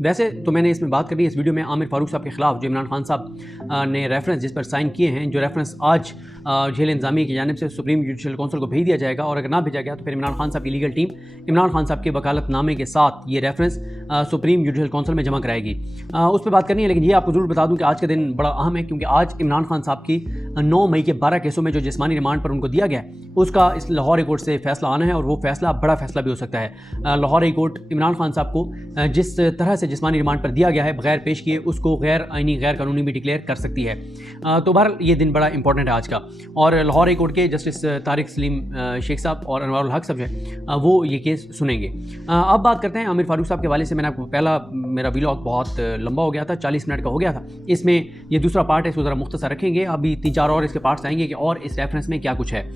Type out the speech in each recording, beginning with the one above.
वैसे तो मैंने इसमें बात करी इस वीडियो में आमिर फारूक साहब के खिलाफ जो इमरान खान साहब ने रेफरेंस जिस पर साइन किए हैं, जो रेफरेंस आज झेल इंतजामी की जानिब से सुप्रीम जुडिशल काउंसिल को भेज दिया जाएगा, और अगर ना भेजा गया तो फिर इमरान खान साहब की लीगल टीम इमरान खान साहब के वकालतनामे के साथ ये रेफरेंस सुप्रीम जुडिशल काउंसिल में जमा कराएगी। उस पर बात करनी है, लेकिन ये आपको जरूर बता दूं कि आज का दिन बड़ा अहम है, क्योंकि आज इमरान खान साहब की 9 मई के 12 केसों में जो जिस्मानी रिमांड पर उनको दिया गया है उसका इस लाहौर हाई कोर्ट से फैसला आना है, और वो फैसला बड़ा फैसला भी हो सकता है। लाहौर हाई कोर्ट इमरान खान साहब को जिस तरह से जिस्मानी रिमांड पर दिया गया है बगैर पेश किए, उसको गैर आइनी गैर कानूनी भी डिक्लेयर कर सकती है। तो बहरहाल ये दिन बड़ा इंपॉर्टेंट है आज का, और लाहौर हाई कोर्ट के जस्टिस तारिक सलीम शेख साहब और अनवारुल हक साहब जो है वो ये केस सुनेंगे। अब बात करते हैं आमिर फारूक साहब के हवाले से। मैंने आपको पहला मेरा व्लॉग बहुत लंबा हो गया था, 40 मिनट का हो गया था, इसमें ये दूसरा पार्ट है, इसको ज़रा मुख्तसर रखेंगे। अभी 3-4 और इसके पार्ट्स आएंगे कि और इस रेफरेंस में क्या कुछ है।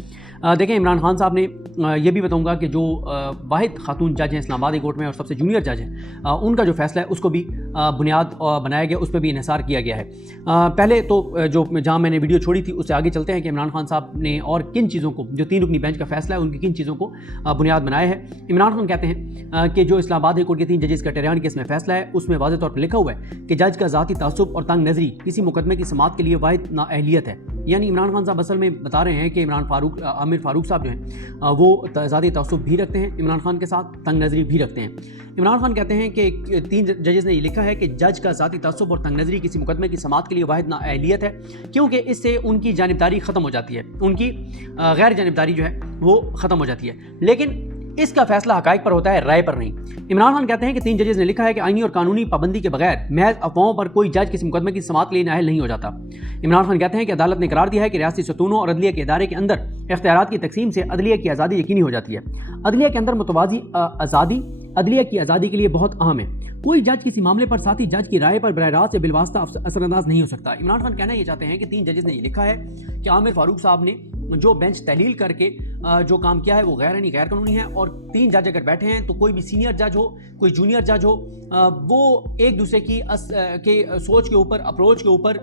देखें, इमरान खान साहब ने ये भी बताऊंगा कि जो वाहिद खातून जज हैं इस्लामाबाद हाई कोर्ट में और सबसे जूनियर जज हैं, उनका जो फैसला है उसको भी बुनियाद बनाया गया, उस पर भी इन्हिसार किया गया है। पहले तो जो जहाँ मैंने वीडियो छोड़ी थी उससे आगे चलते हैं कि इमरान खान साहब ने और किन चीज़ों को, जो 3 रुकनी बेंच का फैसला है उनकी किन चीज़ों को बुनियाद बनाया है। इमरान खान कहते हैं कि जो इस्लामाबाद हाई कोर्ट के 3 जजेस का टेहरान केस में फैसला है उसमें वाज़ेह तौर पर लिखा हुआ है कि जज का ज़ाती तासुब और तंग नज़री किसी मुकदमे की समाअत के लिए वाहिद नाअहलियत है। यानी इमरान खान साहब असल में बता रहे हैं कि आमिर फारूक साहब जो हैं वो ज़ाती तासुब भी रखते हैं इमरान खान के साथ, तंग नज़री भी रखते हैं। इमरान खान कहते हैं कि 3 जजेस ने ये लिखा है कि जज का ज़ाती तासुब और तंग नज़री किसी मुकदमे की समाअत के लिए वाहिद नाअहलियत है, क्योंकि इससे उनकी जानिबदारी ख़त्म हो जाती है, उनकी गैर जानिबदारी जो है वो ख़त्म हो जाती है। लेकिन इसका फैसला हक़ाइक़ पर होता है, राय पर नहीं। इमरान खान कहते हैं कि 3 जजेस ने लिखा है कि आईनी और कानूनी पाबंदी के बगैर महज अफवाहों पर कोई जज किसी मुकदमे की समाअत के लिए नाअहल नहीं हो जाता। इमरान खान कहते हैं कि अदालत ने करार दिया है कि रियासती सतूनों और अदलिया के इदारे के अंदर इख्तियारात की तकसीम से अदलिया की आज़ादी यकीनी हो जाती है। अदलिया के अंदर मुतवाज़ी आज़ादी अदलिया की आज़ादी के लिए बहुत अहम है। कोई जज किसी मामले पर साथी जज की राय पर बराह रास्त या बिलवास्ता असरअंदाज नहीं हो सकता। इमरान खान कहना ये चाहते हैं कि 3 जजेस ने ये लिखा है कि आमिर फारूक साहब ने जो बेंच तहलील करके जो काम किया है वो गैर यानी गैर कानूनी है, और 3 जज अगर बैठे हैं तो कोई भी सीनियर जज हो, कोई जूनियर जज हो, वो एक दूसरे की के सोच के ऊपर, अप्रोच के ऊपर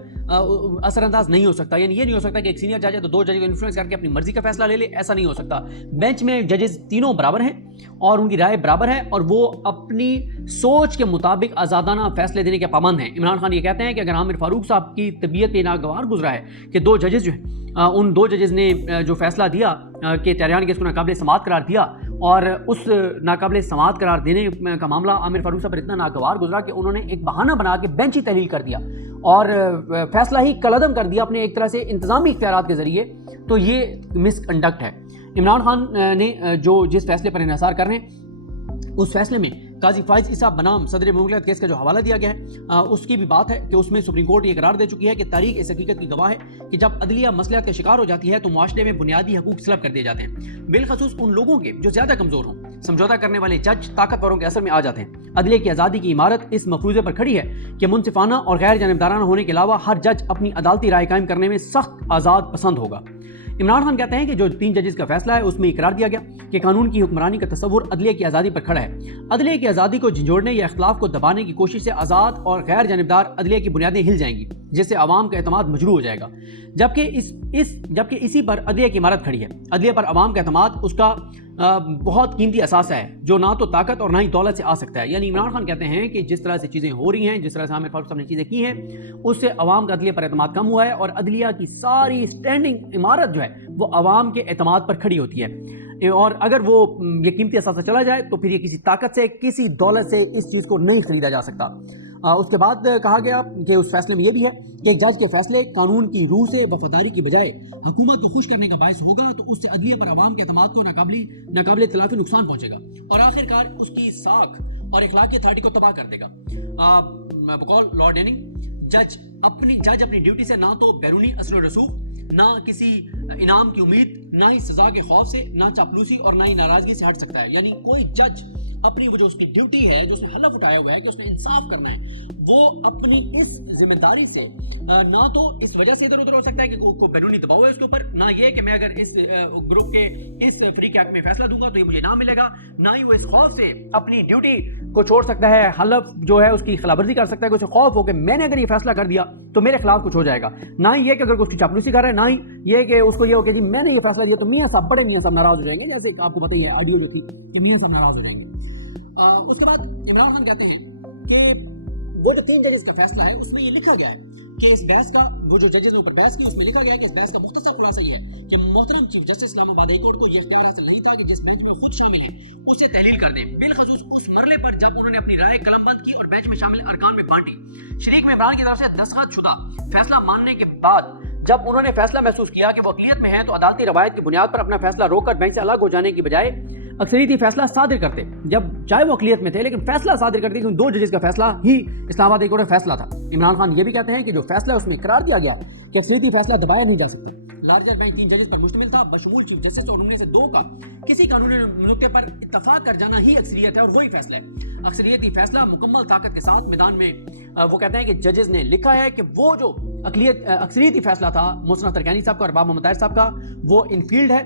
असरअंदाज नहीं हो सकता। यानी ये नहीं हो सकता कि एक सीनियर जज है तो 2 जज को इन्फ्लुएंस करके अपनी मर्जी का फैसला ले ले, ऐसा नहीं हो सकता। बेंच में जजेस तीनों बराबर हैं और उनकी राय बराबर है, और वो अपनी सोच के मुताबिक आज़ादाना फैसले देने के पाबंद हैं। इमरान खान ये कहते हैं कि अगर आमिर फारूक साहब की तबीयत पे नागवार गुजरा है कि 2 जजेस जो हैं उन 2 जजेस ने जो फैसला दिया कि तेहरान केस को नाकाबिले समाअत करार दिया, और उस नाकाबिले समाअत करार देने का मामला आमिर फारूक साहब पर इतना नागवार गुजरा कि उन्होंने एक बहाना बना के बेंच ही तहलील कर दिया और फैसला ही कलअदम कर दिया अपने एक तरह से इंतजामी इख्तियारात के ज़रिए, तो ये मिसकंडक्ट है। इमरान खान ने जो जिस फैसले पर इन्हिसार कर रहे हैं उस फैसले में काजी फाइज ईसा बनाम सदर मुगलत केस का जो हवाला दिया गया है उसकी भी बात है कि उसमें सुप्रीम कोर्ट ये करार दे चुकी है कि तारीख इस हकीकत की गवाह है कि जब अदलिया मसलियात का शिकार हो जाती है तो मुआशरे में बुनियादी हकूक सलब कर दिए जाते हैं, बिलखसूस उन लोगों के जो ज़्यादा कमज़ोर हों। समझौता करने वाले जज ताकतवरों के असर में आ जाते हैं। अदलिया की आज़ादी की इमारत इस मफरूज़े पर खड़ी है कि मुनसिफाना और गैर जानिबदाराना होने के अलावा हर जज अपनी अदालती राय कायम करने में सख्त आज़ाद पसंद होगा। इमरान खान कहते हैं कि जो 3 जजेस का फैसला है उसमें इकरार दिया गया कि कानून की हुक्मरानी का तस्वुर अदलिया की आज़ादी पर खड़ा है। अदलिया की आज़ादी को झंझोड़ने या इख्तिलाफ को दबाने की कोशिश से आज़ाद और गैर जानिबदार अदलिया की बुनियादें हिल जाएंगी, जिससे आवाम का एतमाद मजरू हो जाएगा। जबकि इसी पर अदलिया की इमारत खड़ी है। अदलिया पर आवाम का एतमाद उसका बहुत कीमती असासा है जो ना तो ताकत और ना ही दौलत से आ सकता है। यानी इमरान खान कहते हैं कि जिस तरह से चीज़ें हो रही हैं, जिस तरह से आमिर फारूक साहब ने चीज़ें की हैं, उससे अवाम का अदलिया पर एतमाद कम हुआ है, और अदलिया की सारी स्टैंडिंग इमारत जो है वो अवाम के एतमाद पर खड़ी होती है। और अगर वो ये कीमती असासा चला जाए तो फिर ये किसी ताकत से, किसी दौलत से इस चीज़ को नहीं खरीदा जा सकता। उसके बाद कहा गया कि उस फैसले में ये भी है कि एक जज के फैसले कानून की रूह से वफादारी की बजाय हुकूमत को खुश करने का बायस होगा, तो उससे अदलिया पर अवाम के एतमाद को नाकाबिले तलाफी नुकसान पहुंचेगा और आखिरकार उसकी साख और इखलाकी अथॉरिटी को तबाह कर देगा। बकौल लॉर्ड डेनिंग, जज अपनी ड्यूटी से ना तो बैरूनी असर रसूख, ना किसी इनाम की उम्मीद, ना ही सजा के खौफ से, ना चापलूसी और ना ही नाराजगी से हट सकता है। यानी कोई जज अपनी वो जो उसकी ड्यूटी है, जो उसने हलफ उठाया हुआ है कि उसने इंसाफ करना है, वो अपनी इस जिम्मेदारी से ना तो इस वजह से इधर उधर हो सकता है कि कोई बैरूनी दबाव है उसके ऊपर, ना ये कि मैं अगर इस ग्रुप के इस फ्री कैप में फैसला दूंगा तो ये मुझे ना मिलेगा, نہ ہی وہ اس خوف سے اپنی ڈیوٹی کو چھوڑ سکتا ہے، حلف جو ہے اس کی خلاف ورزی کر سکتا ہے کہ اسے خوف ہو کہ میں نے اگر یہ فیصلہ کر دیا تو میرے خلاف کچھ ہو جائے گا، نہ ہی یہ کہ اگر اس کی چاپلوسی کر رہا ہے، نہ ہی یہ کہ اس کو یہ ہو کہ جی میں نے یہ فیصلہ لیا تو میاں صاحب، بڑے میاں صاحب ناراض ہو جائیں گے، جیسے آپ کو پتہ ہی ہے آڈیو جو تھی کہ میاں صاحب ناراض ہو جائیں گے۔ اس کے بعد عمران خان کہتے ہیں کہ وہ جو 3 ججز کا فیصلہ ہے اس میں یہ لکھا گیا ہے کہ اس بحث کا، وہ جو ججز نے اوپر بحث کی اس میں لکھا گیا ہے کہ اس بحث کا مختصر خلاصہ یہ ہے کہ محترم چیف جسٹس اسلام آباد ہائی کورٹ کو یہ اختیار حاصل نہیں تھا کہ جس بینچ میں خود شامل ہیں اسے تحلیل کر دیں، بالخصوص اس مرحلے پر جب انہوں نے اپنی رائے قلم بند کی اور بینچ میں شامل ارکان میں بانٹی۔ شریک ممبران کی طرف سے دستخط شدہ فیصلہ ماننے کے بعد جب انہوں نے فیصلہ محسوس کیا کہ وہ اقلیت میں ہیں تو عدالتی روایت کی بنیاد پر اپنا فیصلہ روک کر بینچ سے الگ ہو جانے کی بجائے اکثریتی فیصلہ صادر کرتے، جب چاہے وہ اقلیت میں تھے لیکن فیصلہ صادر کرتے، کیونکہ 2 ججز کا فیصلہ ہی اسلام آباد ہائی کورٹ کا فیصلہ تھا۔ عمران خان یہ بھی کہتے ہیں کہ جو فیصلہ اس میں اقرار دیا گیا کہ اکثریتی فیصلہ دبایا نہیں جا سکتا۔ لارجر بینچ 3 ججز پر مشتمل تھا بشمول چیف جسٹس اور ان میں سے 2 کا کسی قانونی نقطے پر اتفاق کر جانا ہی اکثریت ہے اور وہی فیصلہ ہے۔ اکثریتی فیصلہ مکمل طاقت کے ساتھ میدان میں وہ کہتے ہیں کہ ججز نے لکھا ہے کہ وہ جو اکثریتی فیصلہ تھا محسن اختر کینی صاحب کا اور ارباب محمد طاہر صاحب کا، وہ انفیلڈ ہے،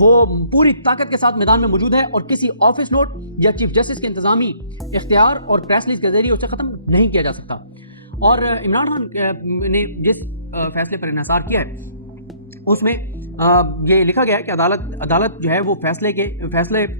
وہ پوری طاقت کے ساتھ میدان میں موجود ہے اور کسی آفس نوٹ یا چیف جسٹس کے انتظامی اختیار اور پریس ریلیز کے ذریعے اسے ختم نہیں کیا جا سکتا۔ اور عمران خان نے جس فیصلے پر انحصار کیا ہے اس میں یہ لکھا گیا ہے کہ عدالت جو ہے وہ فیصلے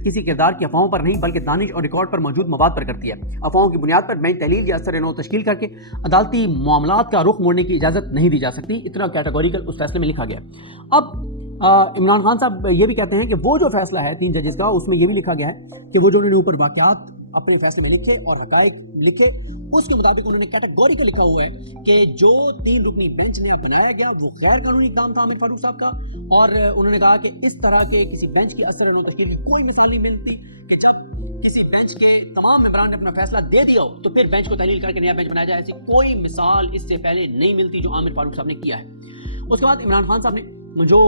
کسی کردار کی افواہوں پر نہیں بلکہ دانش اور ریکارڈ پر موجود مواد پر کرتی ہے۔ افواہوں کی بنیاد پر بینچ تحلیل یا اثر نو تشکیل کر کے عدالتی معاملات کا رخ موڑنے کی اجازت نہیں دی جا سکتی، اتنا کیٹیگوریکل اس فیصلے میں لکھا گیا ہے۔ اب عمران خان صاحب یہ بھی کہتے ہیں کہ وہ جو فیصلہ ہے 3 ججز کا اس میں یہ بھی لکھا گیا ہے کہ وہ جو انہوں نے اوپر واقعات اپنے فیصلے میں لکھے اور حقائق لکھے اس کے مطابق انہوں نے کیٹیگوریکل لکھا ہوا ہے کہ جو 3 رکنی بینچ نے بنایا گیا وہ غیر قانونی اقدام تھا عامر فاروق صاحب کا، اور انہوں نے کہا کہ اس طرح کے کسی بینچ کی اثر و تشکیل کی کوئی مثال نہیں ملتی کہ جب کسی بینچ کے تمام ممبران نے اپنا فیصلہ دے دیا ہو تو پھر بینچ کو تحلیل کر کے نیا بینچ بنایا جائے، ایسی کوئی مثال اس سے پہلے نہیں ملتی جو عامر فاروق صاحب نے کیا ہے۔ اس کے بعد عمران خان صاحب نے جو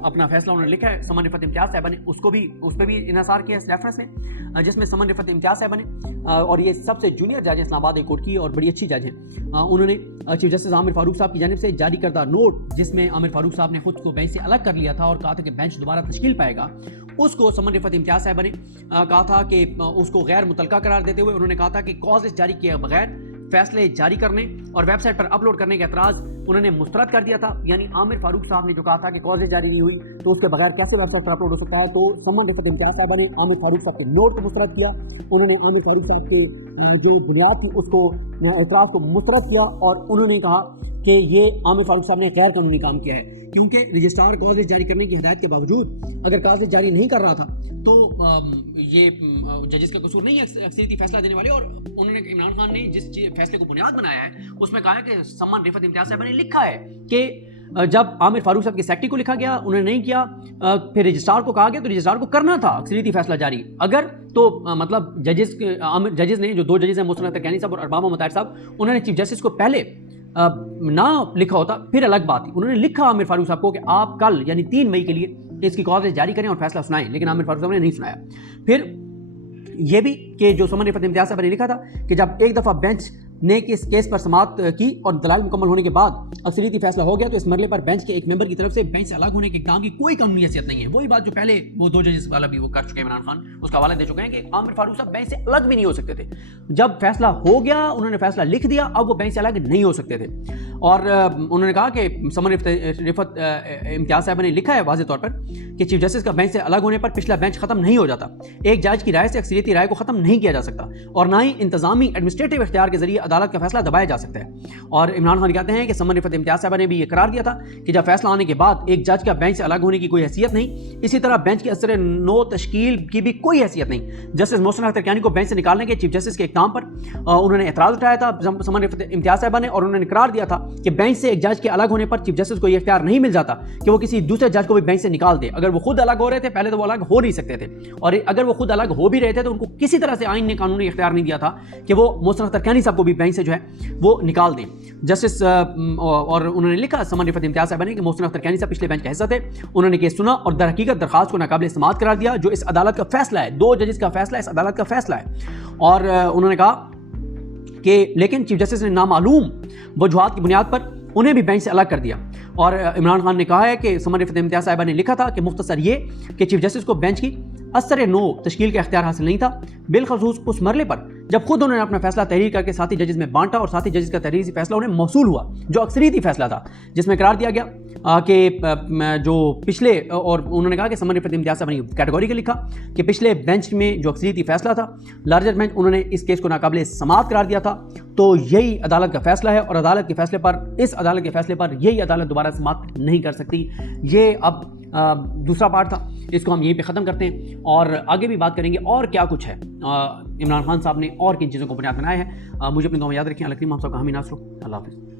اپنا فیصلہ انہوں نے لکھا ہے سمن رفعت امتیاز صاحبہ نے، اس پہ بھی انحصار کیا اس ریفرنس نے، جس میں سمن رفعت امتیاز صاحبہ نے، اور یہ سب سے جونیئر جج ہیں اسلام آباد ہائی کورٹ کی اور بڑی اچھی جج ہیں، انہوں نے چیف جسٹس عامر فاروق صاحب کی جانب سے جاری کردہ نوٹ جس میں عامر فاروق صاحب نے خود کو بینچ سے الگ کر لیا تھا اور کہا تھا کہ بینچ دوبارہ تشکیل پائے گا، اس کو سمن رفعت امتیاز صاحبہ نے کہا تھا کہ اس کو غیر متعلقہ قرار دیتے ہوئے انہوں نے کہا تھا کہ کاز جاری کیے بغیر فیصلے جاری کرنے اور ویب سائٹ پر اپلوڈ کرنے کے اعتراض انہوں نے مسترد کر دیا تھا۔ یعنی عامر فاروق صاحب نے جو کہا تھا کہ کاز جاری نہیں ہوئی تو اس کے بغیر کیسے ویب سائٹ پر اپلوڈ ہو سکتا ہے، تو سمن رفعت امتیاز صاحبہ نے عامر فاروق صاحب کے نوٹ کو مسترد کیا، انہوں نے عامر فاروق صاحب کے جو بنیاد تھی اس کو اعتراف کو مسترد کیا اور انہوں نے کہا کہ یہ عامر فاروق صاحب نے غیر قانونی کام کیا ہے کیونکہ رجسٹرار کاز جاری کرنے کی ہدایت کے باوجود اگر کاز جاری نہیں کر رہا تھا تو یہ ججز کا قصور نہیں ہے اکثریتی فیصلہ دینے والے، اور انہوں نے عمران خان نے جس فیصلے کو بنیاد بنایا ہے اس میں کہا ہے کہ سمن رفعت امتیاز صاحب نے لکھا ہے کہ جب عامر فاروق صاحب کی سیکٹری کو لکھا گیا انہوں نے نہیں کیا، پھر رجسٹرار کو کہا گیا تو رجسٹرار کو کرنا تھا اکثریتی فیصلہ جاری، اگر تو مطلب ججز نے جو 2 ججز ہیں محسن اختر کینی صاحب اور ارباب محمد طاہر صاحب، انہوں نے چیف جسٹس کو پہلے نہ لکھا ہوتا پھر الگ بات تھی، انہوں نے لکھا عامر فاروق صاحب کو کہ آپ کل یعنی 3 مئی کے لیے اس کی کاز جاری کریں اور فیصلہ سنائیں، لیکن عامر فاروق صاحب نے نہیں سنایا۔ پھر یہ بھی کہ جو سمن رفعت امتیاز صاحب نے لکھا تھا کہ جب ایک دفعہ بینچ نے اس کیس پر سماعت کی اور دلائل مکمل ہونے کے بعد اکثریتی فیصلہ ہو گیا تو اس مرحلے پر بینچ کے ایک ممبر کی طرف سے بینچ سے الگ ہونے کے اقدام کی کوئی قانونی حیثیت نہیں ہے۔ وہی بات جو پہلے وہ 2 ججز والا بھی وہ کر چکے ہیں، عمران خان اس کا حوالہ دے چکے ہیں کہ عامر فاروق صاحب بینچ سے الگ بھی نہیں ہو سکتے تھے، جب فیصلہ ہو گیا انہوں نے فیصلہ لکھ دیا اب وہ بینچ سے الگ نہیں ہو سکتے تھے، اور انہوں نے کہا کہ سمن رفعت امتیاز صاحب نے لکھا ہے واضح طور پر کہ چیف جسٹس کا بینچ سے الگ ہونے پر پچھلا بینچ ختم نہیں ہو جاتا، ایک جج کی رائے سے اکثریتی رائے کو ختم نہیں کیا جا سکتا اور نہ ہی انتظامی ایڈمنسٹریٹو اختیار کے ذریعے عدالت کا فیصلہ دبایا جا سکتا ہے۔ اور عمران خان کہتے ہیں کہ سمن رفعت امتیاز صاحبہ نے بھی یہ قرار دیا تھا کہ جب فیصلہ آنے کے بعد ایک جج کا بینچ سے الگ ہونے کی کوئی حیثیت نہیں، اسی طرح بینچ کے اثر نو تشکیل کی بھی کوئی حیثیت نہیں۔ جسٹس محسن اختر کینی کو بینچ سے نکالنے کے چیف جسٹس کے اقدام پر انہوں نے اعتراض اٹھایا تھا سمن رفعت امتیاز صاحبہ نے، اور انہوں نے قرار دیا تھا کہ بینچ سے ایک جج کے الگ ہونے پر چیف جسٹس کو یہ اختیار نہیں مل جاتا کہ وہ کسی دوسرے جج کو بھی بینچ سے نکال دے، اگر وہ خود الگ ہو رہے تھے پہلے تو وہ الگ ہو نہیں سکتے تھے، اور اگر وہ خود الگ ہو بھی رہے تھے تو ان کو کسی طرح سے آئین نے قانونی اختیار نہیں دیا تھا کہ وہ محسن اختر کینی صاحب کو بھی بینچ سے جو ہے وہ نکال دیں۔ جسٹس اور انہوں نے لکھا سمن رفعت امتیاز صاحب نے کہ محسن اختر کینی صاحب پچھلے بینچ کا حصہ تھے، انہوں نے کیس سنا اور در حقیقت درخواست کو ناقابل سماعت قرار دیا جو اس عدالت کا فیصلہ ہے، 2 ججز کا فیصلہ اس عدالت کا فیصلہ ہے، اور انہوں نے کہا کہ لیکن چیف جسٹس نے نامعلوم وجوہات کی بنیاد پر انہیں بھی بینچ سے الگ کر دیا، اور عمران خان نے کہا ہے کہ سمن رفعت امتیاز صاحبہ نے لکھا تھا کہ مختصر یہ کہ چیف جسٹس کو بینچ کی असर नो तश्कील का इख्तियार हासिल नहीं था, बिलखसूस उस मरले पर जब खुद उन्होंने अपना फैसला तहरीर करके साथी जजेस में बांटा और साथी जजेस का तहरीरी फैसला उन्हें मौसूल हुआ, जो अक्सरियती फैसला था, जिसमें करार दिया गया कि जो पिछले, और उन्होंने कहा कि समन रिफत इम्तियाज़ साहब ने कैटेगरी का लिखा कि पिछले बेंच में जो अक्सरियती फैसला था, लार्जर बेंच, उन्होंने इस केस को नाकाबिल समाअत करार दिया था। तो यही अदालत का फैसला है और अदालत के फैसले पर, इस अदालत के फैसले पर यही अदालत दोबारा समाअत नहीं कर सकती। ये अब दूसरा पार्ट था, इसको हम यहीं पे ख़त्म करते हैं और आगे भी बात करेंगे और क्या कुछ है इमरान खान साहब ने और किन चीज़ों को बुनियाद बनाया है। मुझे अपनी दुआ में याद रखें। अलकरीम साहब का हामी नासरो। अल्लाह हाफ़िज़।